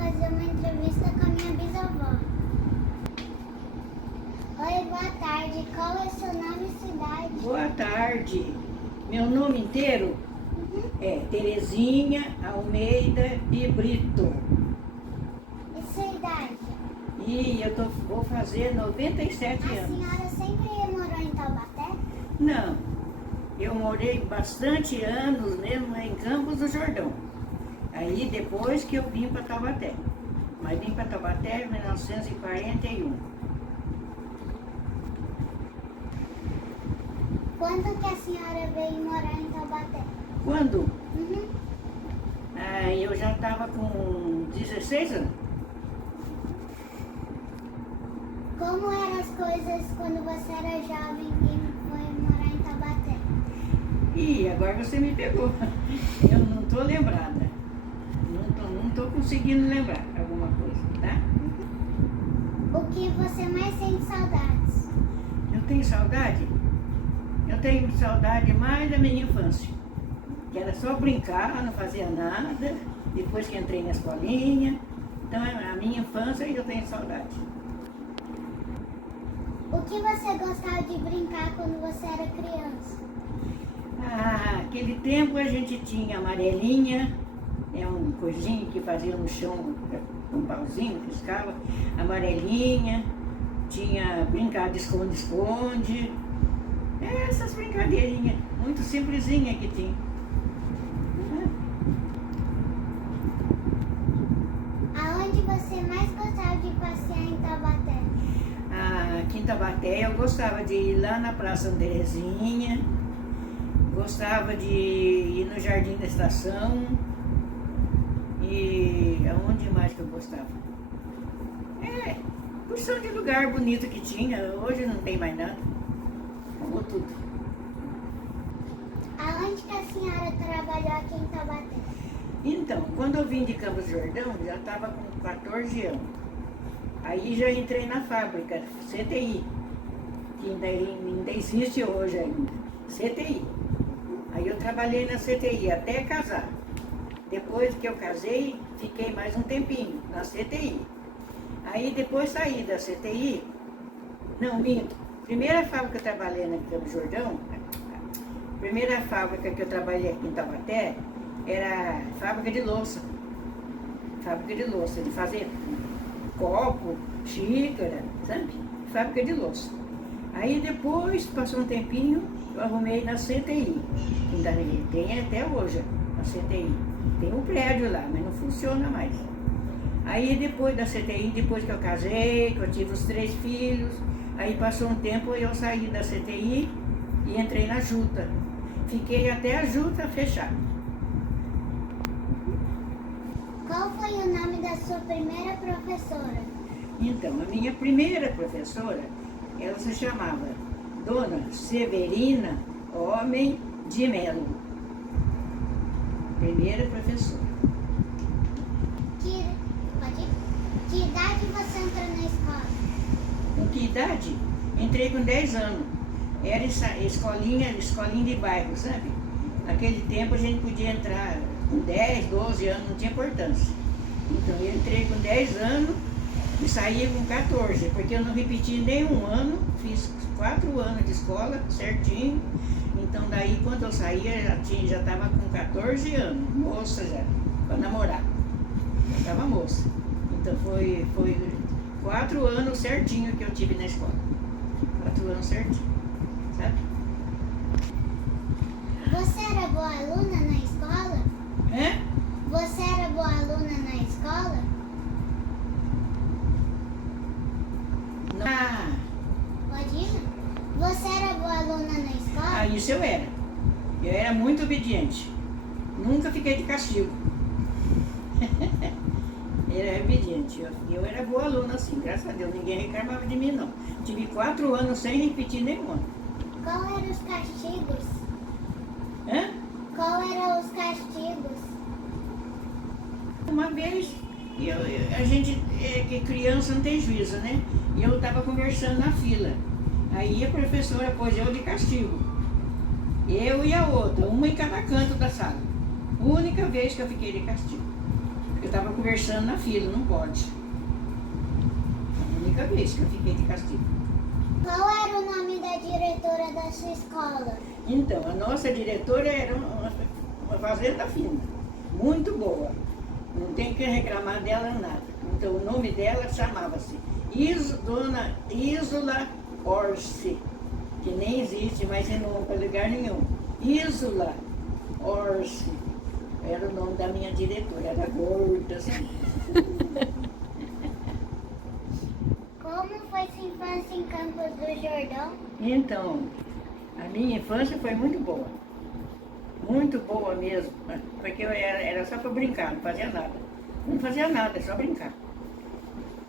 fazer uma entrevista com a minha bisavó. Oi, boa tarde. Qual é seu nome e cidade? Boa tarde. Meu nome inteiro é Terezinha Almeida de Brito. E sua idade? E vou fazer 97 A anos. senhora sempre morou em Taubaté? Não, eu morei bastante anos mesmo em Campos do Jordão. Aí depois que eu vim para Taubaté. Mas vim para Taubaté em 1941. Quando que a senhora veio morar em Taubaté? Quando? Uhum. Eu já estava com 16 anos. Como eram as coisas quando você era jovem e foi morar em Taubaté? Ih, agora você me pegou. Eu não estou lembrada. Não estou conseguindo lembrar alguma coisa, tá? O que você mais sente saudades? Eu tenho saudade? Eu tenho saudade mais da minha infância. Que era só brincar, não fazia nada. Depois que entrei na escolinha. Então, a minha infância eu tenho saudade. O que você gostava de brincar quando você era criança? Aquele tempo a gente tinha amarelinha, um coisinho que fazia no chão, um pauzinho, piscava, amarelinha, tinha brincar de esconde-esconde, essas brincadeirinhas, muito simplesinha que tinha. Aonde você mais gostava de passear em Taubaté? Aqui em Taubaté eu gostava de ir lá na Praça Terezinha, gostava de ir no Jardim da Estação e aonde mais que eu gostava? Porção de lugar bonito que tinha, hoje não tem mais nada, acabou tudo. Aonde que a senhora trabalhou aqui em Taubaté? Então, quando eu vim de Campos do Jordão, já estava com 14 anos. Aí já entrei na fábrica, CTI, que ainda existe hoje ainda, CTI. Aí eu trabalhei na CTI até casar. Depois que eu casei, fiquei mais um tempinho na CTI. Aí depois saí da CTI, não, minto. Primeira fábrica que eu trabalhei na Campos do Jordão, primeira fábrica que eu trabalhei aqui em Taubaté, era fábrica de louça. Fábrica de louça, de fazer copo, xícara, sabe? Fábrica de louça. Aí depois, passou um tempinho, eu arrumei na CTI. Ainda tem até hoje a CTI. Tem um prédio lá, mas não funciona mais. Aí depois da CTI, depois que eu casei, que eu tive os 3 filhos, aí passou um tempo eu saí da CTI e entrei na Juta. Fiquei até a Juta fechar. Qual foi o nome da sua primeira professora? Então, a minha primeira professora, ela se chamava Dona Severina Homem de Melo. Primeira professora. Que idade você entrou na escola? Com que idade? Entrei com 10 anos. Era escolinha de bairro, sabe? Naquele tempo a gente podia entrar com 10, 12 anos, não tinha importância. Então eu entrei com 10 anos e saí com 14, porque eu não repeti nenhum ano, fiz 4 anos de escola, certinho. Então daí quando eu saía já estava com 14 anos, moça já, para namorar. Já estava moça. Então foi 4 anos certinho que eu tive na escola. 4 anos certinho, sabe? Você era boa aluna na escola? Você era boa aluna na escola? Pode ir? Você era boa aluna na escola? Isso eu era. Eu era muito obediente. Nunca fiquei de castigo. Era obediente. Eu era boa aluna, assim, graças a Deus. Ninguém reclamava de mim, não. Tive 4 anos sem repetir nenhum ano. Qual eram os castigos? Qual eram os castigos? Uma vez, a gente, que criança não tem juízo, né? E eu estava conversando na fila. Aí a professora pôs eu de castigo. Eu e a outra, uma em cada canto da sala. Única vez que eu fiquei de castigo. Eu estava conversando na fila, não pode. A única vez que eu fiquei de castigo. Qual era o nome da diretora da sua escola? Então, a nossa diretora era uma fazenda fina, muito boa. Não tem que reclamar dela nada. Então, o nome dela chamava-se Dona Isola Orsi, que nem existe mais em nome para lugar nenhum. Isola Orsi era o nome da minha diretora, era gorda, assim. Como foi sua infância em Campos do Jordão? Então, a minha infância foi muito boa mesmo, porque era só para brincar, não fazia nada. Não fazia nada, só brincar.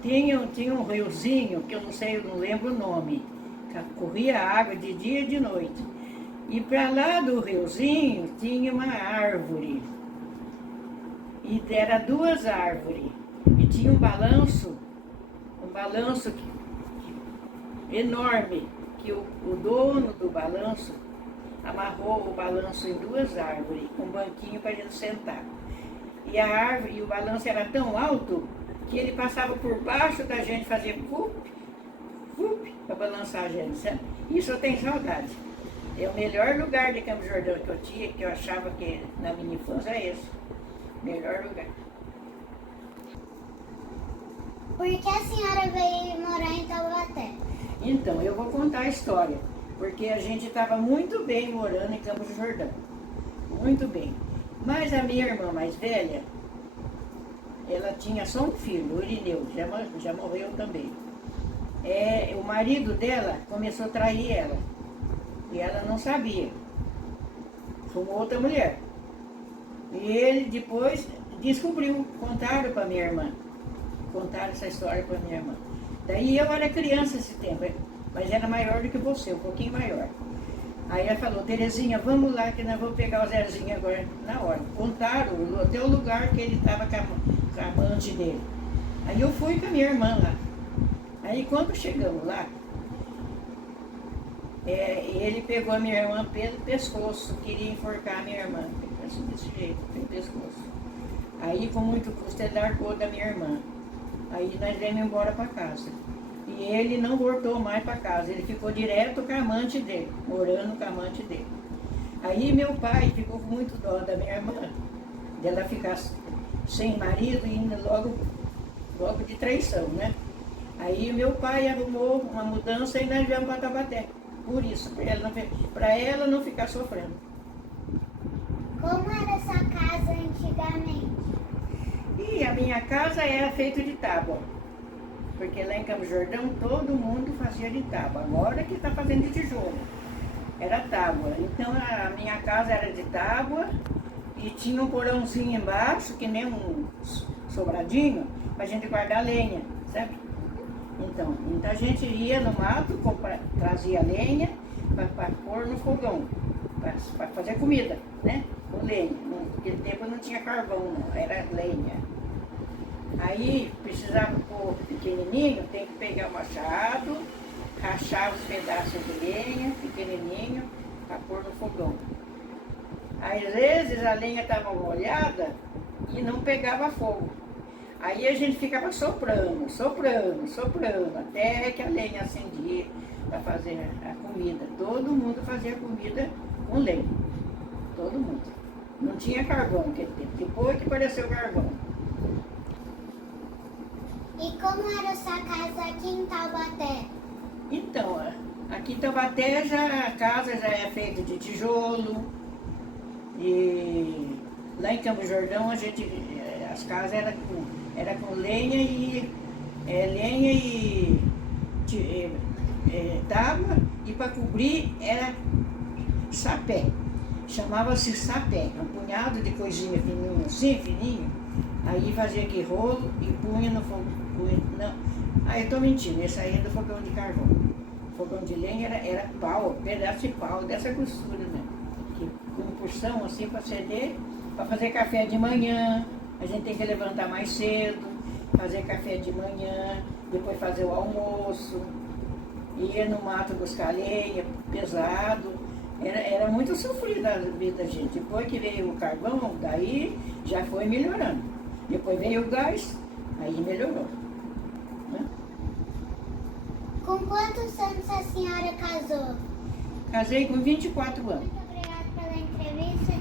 Tinha um riozinho, que eu não sei, eu não lembro o nome, que corria água de dia e de noite. E para lá do riozinho tinha uma árvore. E era 2 árvores. E tinha um balanço enorme, que o dono do balanço amarrou o balanço em 2 árvores, com um banquinho para a gente sentar. E a árvore e o balanço era tão alto que ele passava por baixo da gente, fazia fup, fup, para balançar a gente, sabe? Isso eu tenho saudade. É o melhor lugar de Campos do Jordão que eu tinha, que eu achava que na minha infância era esse. Melhor lugar. Por que a senhora veio morar em Taubaté? Então, eu vou contar a história, porque a gente estava muito bem morando em Campos do Jordão. Muito bem. Mas a minha irmã mais velha, ela tinha só um filho, o Irineu, já morreu também. O marido dela começou a trair ela, e ela não sabia. Foi uma outra mulher. E ele depois descobriu, contaram para minha irmã. Contaram essa história para minha irmã. Daí eu era criança esse tempo, mas era maior do que você, um pouquinho maior. Aí ela falou, Terezinha, vamos lá que nós vamos pegar o Zezinho agora na hora. Contaram até o lugar que ele estava com a amante dele. Aí eu fui com a minha irmã lá. Aí quando chegamos lá, ele pegou a minha irmã pelo pescoço, queria enforcar a minha irmã, assim, desse jeito, pelo pescoço. Aí com muito custo ele largou da minha irmã. Aí nós viemos embora para casa. E ele não voltou mais para casa, ele ficou direto com a amante dele, morando com a amante dele. Aí meu pai ficou com muito dó da minha irmã, dela ficar sem marido e indo logo de traição, né? Aí meu pai arrumou uma mudança e nós viemos para Taubaté. Por isso, para ela não ficar sofrendo. Como era sua casa antigamente? E a minha casa era feita de tábua. Porque lá em Campos do Jordão todo mundo fazia de tábua. Agora que está fazendo de tijolo. Era tábua. Então a minha casa era de tábua e tinha um porãozinho embaixo, que nem um sobradinho, para a gente guardar lenha, sabe? Então a gente ia no mato, trazia lenha para pôr no fogão, para fazer comida, né? Com lenha. Naquele tempo não tinha carvão, não, era lenha. Aí precisava pôr pequenininho, tem que pegar o machado, rachar os pedaços de lenha, pequenininho, para pôr no fogão. Às vezes a lenha estava molhada e não pegava fogo. Aí a gente ficava soprando, até que a lenha acendia para fazer a comida. Todo mundo fazia comida com lenha, todo mundo. Não tinha carvão naquele tempo, depois que apareceu o carvão. E como era sua casa aqui em Taubaté? Então, aqui em Taubaté a casa já é feita de tijolo. E lá em Campos do Jordão as casas eram com lenha e tábua, e para cobrir era sapé. Chamava-se sapé, um punhado de coisinha fininho, assim, fininho. Aí fazia aqui rolo e punha no fogo. Não. Eu estou mentindo, esse aí é do fogão de carvão. O fogão de lenha era pau, pedaço de pau, dessa grossura, né? Com porção assim para acender, para fazer café de manhã. A gente tem que levantar mais cedo, fazer café de manhã, depois fazer o almoço, ia no mato buscar lenha, pesado. Era muito sofrida a vida da gente. Depois que veio o carvão, daí já foi melhorando. Depois veio o gás, aí melhorou. Né? Com quantos anos a senhora casou? Casei com 24 anos. Muito obrigada pela entrevista.